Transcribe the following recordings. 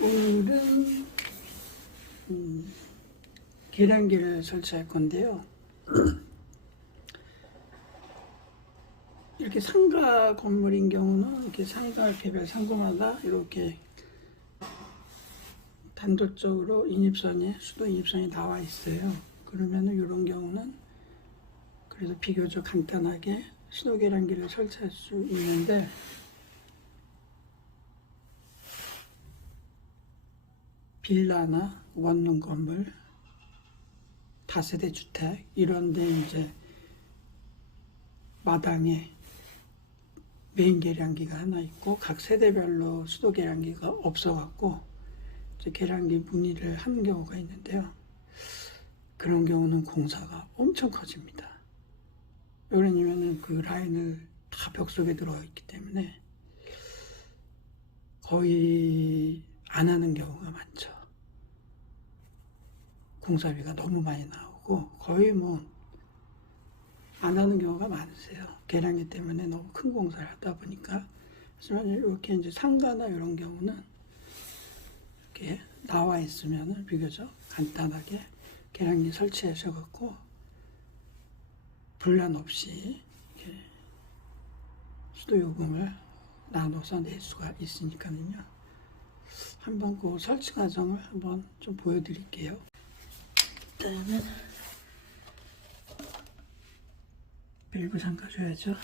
오늘은 음, 계량기를 설치할 건데요. 이렇게 상가 건물인 경우는 이렇게 상가 개별 상고마다 이렇게 단도적으로 인입선이 수도 인입선이 나와 있어요. 그러면은 이런 경우는 그래도 비교적 간단하게 수도 계량기를 설치할 수 있는데 빌라나 원룸 건물, 다세대 주택 이런데 이제 마당에 메인 계량기가 하나 있고 각 세대별로 수도 계량기가 없어갖고 이제 계량기 문의를 하는 경우가 있는데요. 그런 경우는 공사가 엄청 커집니다. 왜 그러냐면은 그 라인을 다 벽 속에 들어가 있기 때문에 거의 안 하는 경우가 많죠. 공사비가 너무 많이 나오고 거의 뭐 안 하는 경우가 많으세요. 계량기 때문에 너무 큰 공사를 하다 보니까 하지만 이렇게 이제 상가나 이런 경우는 이렇게 나와 있으면은 비교적 간단하게 계량기 설치하셔갖고 분란 없이 수도 요금을 나눠서 낼 수가 있으니까는요. 한번 그 설치 과정을 한번 좀 보여드릴게요. 일단은 밸브 잠가줘야죠.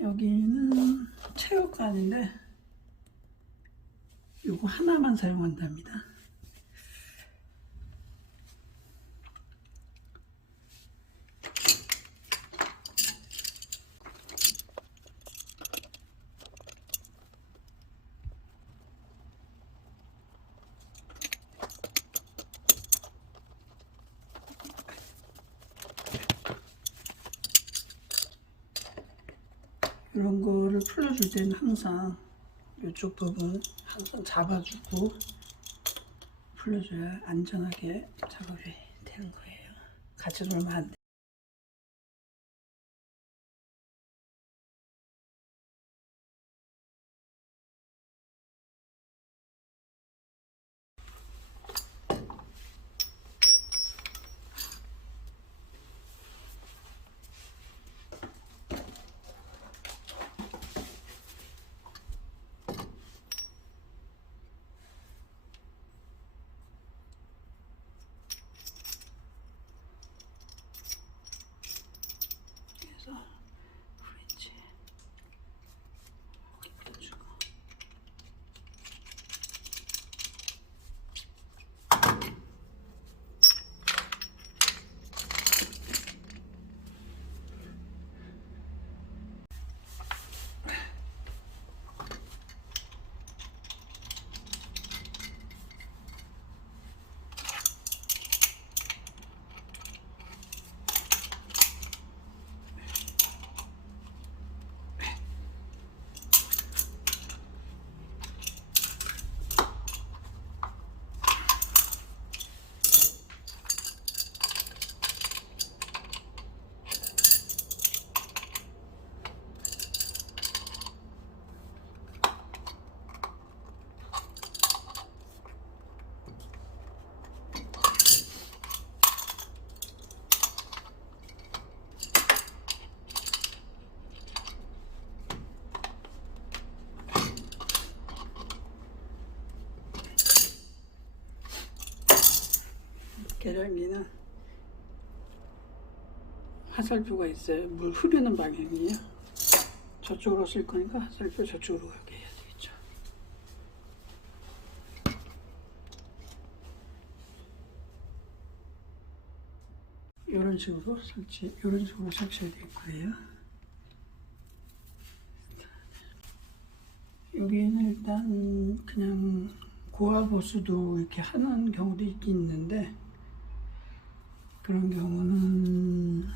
여기는 체육관인데 요거 하나만 사용한답니다. 이런 거를 풀어줄 때는 항상 이쪽 부분 항상 잡아주고 풀어줘야 안전하게 작업이 되는 거예요. 같이 놀면 안 돼. 계량기는 화살표가 있어요. 물 흐르는 방향이에요. 저쪽으로 쓸 거니까 화살표 저쪽으로 가게 해야 되겠죠. 이런 식으로 설치, 이런 식으로 설치해야 될 거예요. 여기는 일단 그냥 고압호수도 이렇게 하는 경우도 있긴 있는데 그런 경우는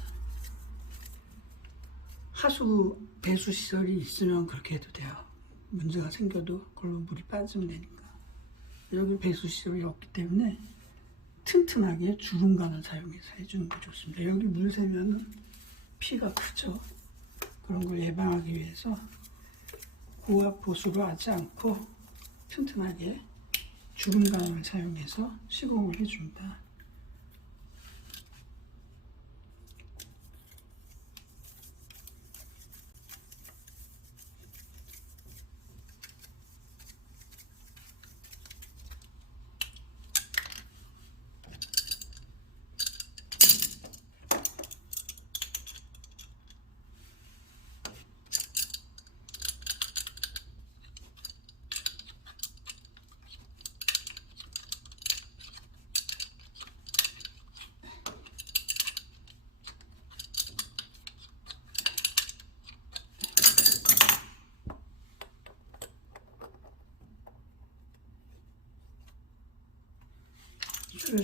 하수 배수 시설이 있으면 그렇게 해도 돼요. 문제가 생겨도 그걸로 물이 빠지면 되니까. 여기 배수 시설이 없기 때문에 튼튼하게 주름관을 사용해서 해주는 게 좋습니다. 여기 물 새면은 피가 크죠. 그런 걸 예방하기 위해서 고압 보수를 하지 않고 튼튼하게 주름감을 사용해서 시공을 해줍니다.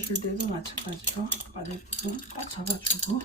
줄여줄 때도 마찬가지로 아랫부분 꽉 잡아주고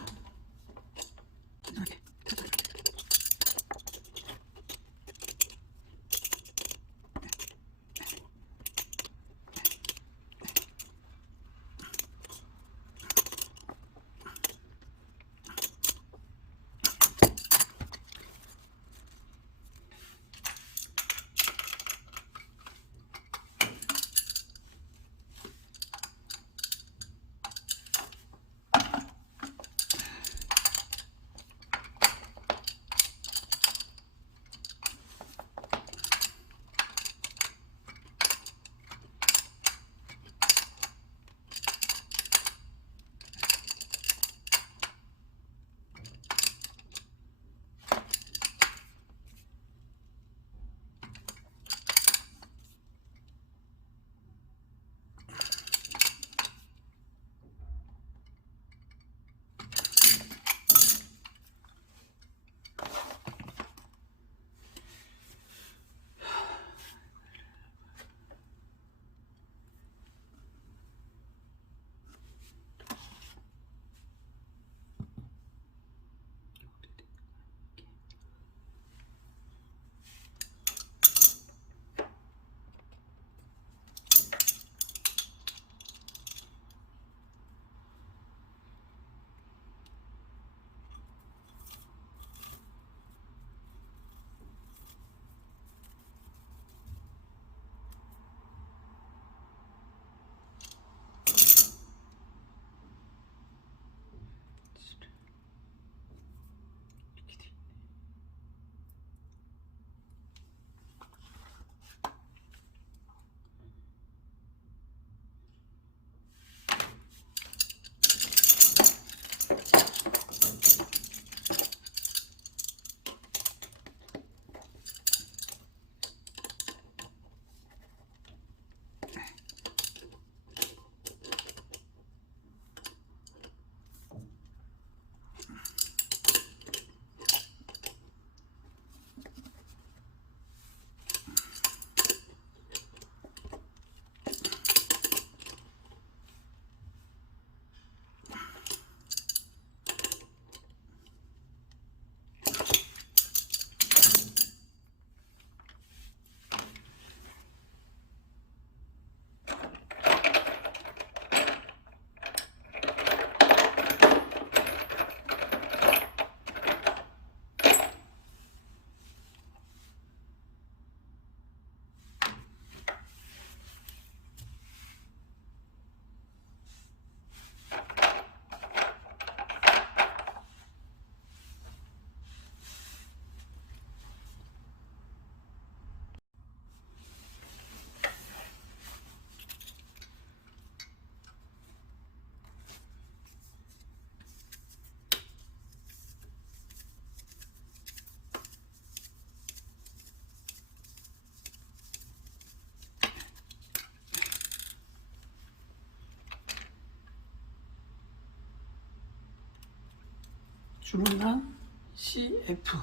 주문한 CF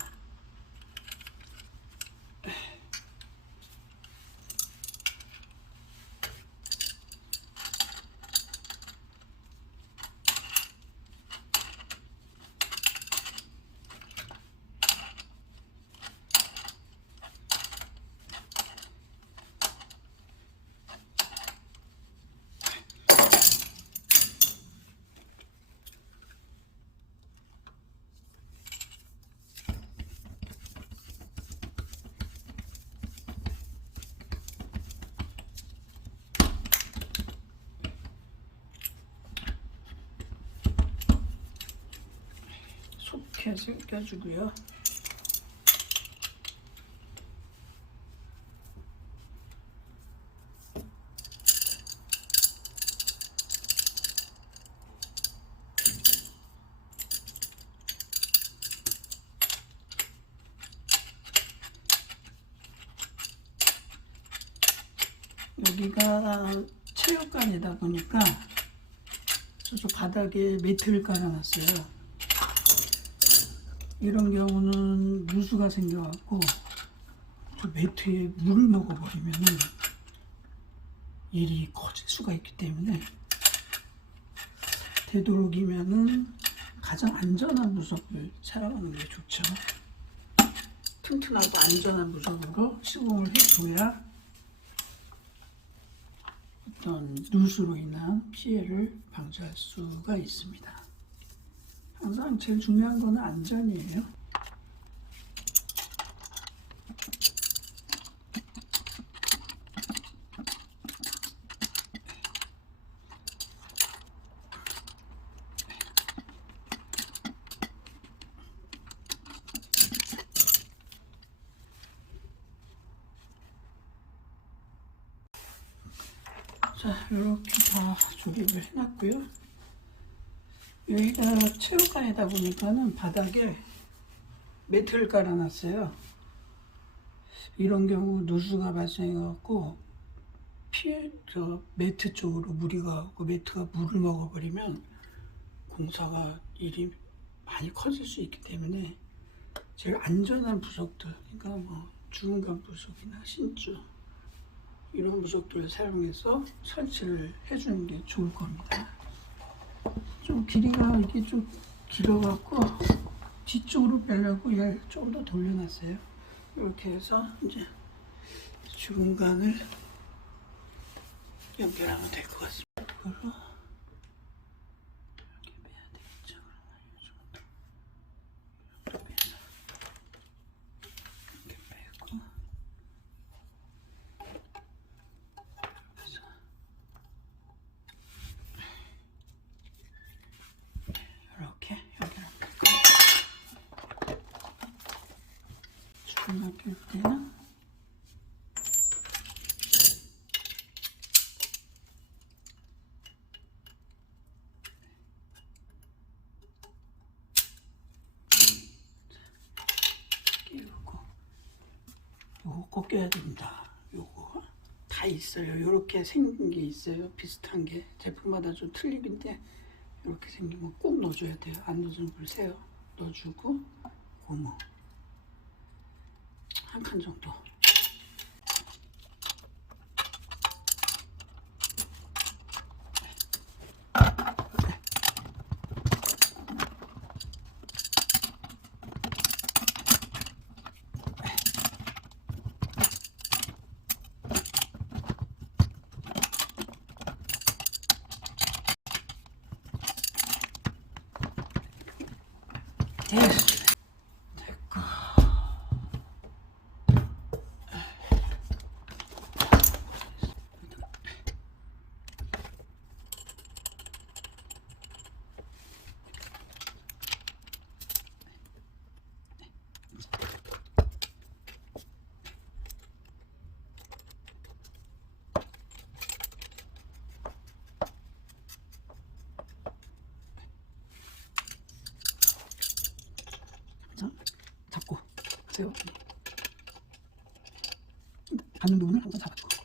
이렇게 껴주고요. 여기가 체육관이다 보니까 저쪽 바닥에 매트를 깔아놨어요. 이런 경우는 누수가 생겨갖고 저 매트에 물을 먹어버리면은 일이 커질 수가 있기 때문에 되도록이면은 가장 안전한 무석을 사용하는 게 좋죠. 튼튼하고 안전한 무석으로 시공을 해줘야 어떤 누수로 인한 피해를 방지할 수가 있습니다. 항상 제일 중요한 거는 안전이에요. 자, 이렇게 다 조립을 해놨고요. 여기가 체육관이다 보니까는 바닥에 매트를 깔아놨어요. 이런 경우 누수가 발생해갖고 피해 저 매트 쪽으로 물이 가고 매트가 물을 먹어버리면 공사가 일이 많이 커질 수 있기 때문에 제일 안전한 부속들, 그러니까 뭐 중간 부속이나 신주 이런 부속들을 사용해서 설치를 해주는 게 좋을 겁니다. 좀 길이가 이게 좀 길어갖고 뒤쪽으로 빼려고 얘를 좀더 돌려놨어요. 이렇게 해서 이제 중간을 연결하면 될 것 같습니다. 이걸로 이렇게 빼야 되겠죠. 그러면 이 정도. 이렇게 빼서 이렇게 빼고 그래서 이렇게 연결하면 될 거예요. 낄 때는 끼우고 요거 꼭 껴야 됩니다. 요거 다 있어요. 요렇게 생긴 게 있어요. 비슷한 게 제품마다 좀 틀리긴데 이렇게 생기면 꼭 넣어줘야 돼요. 안 넣어주면 불세요. 넣어주고 고무 한 칸 정도. 됐어. 됐고. 자, 잡고 세워. 닿는 부분을 항상 잡아주고.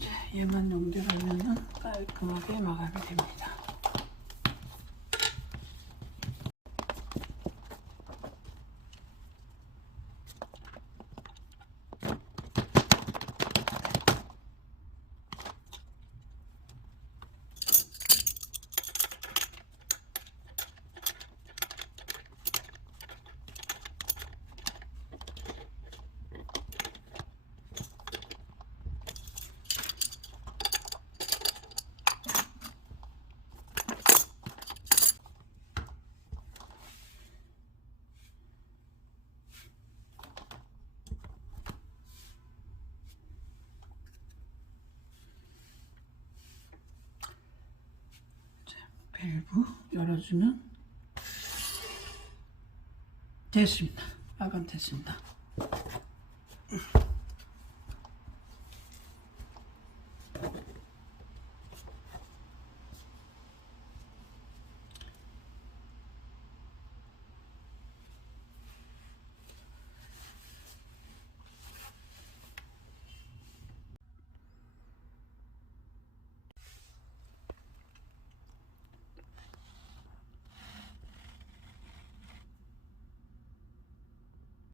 자, 얘만 연결하면은 깔끔하게 마감이 됩니다. 열어주면 됐습니다. 마감 됐습니다.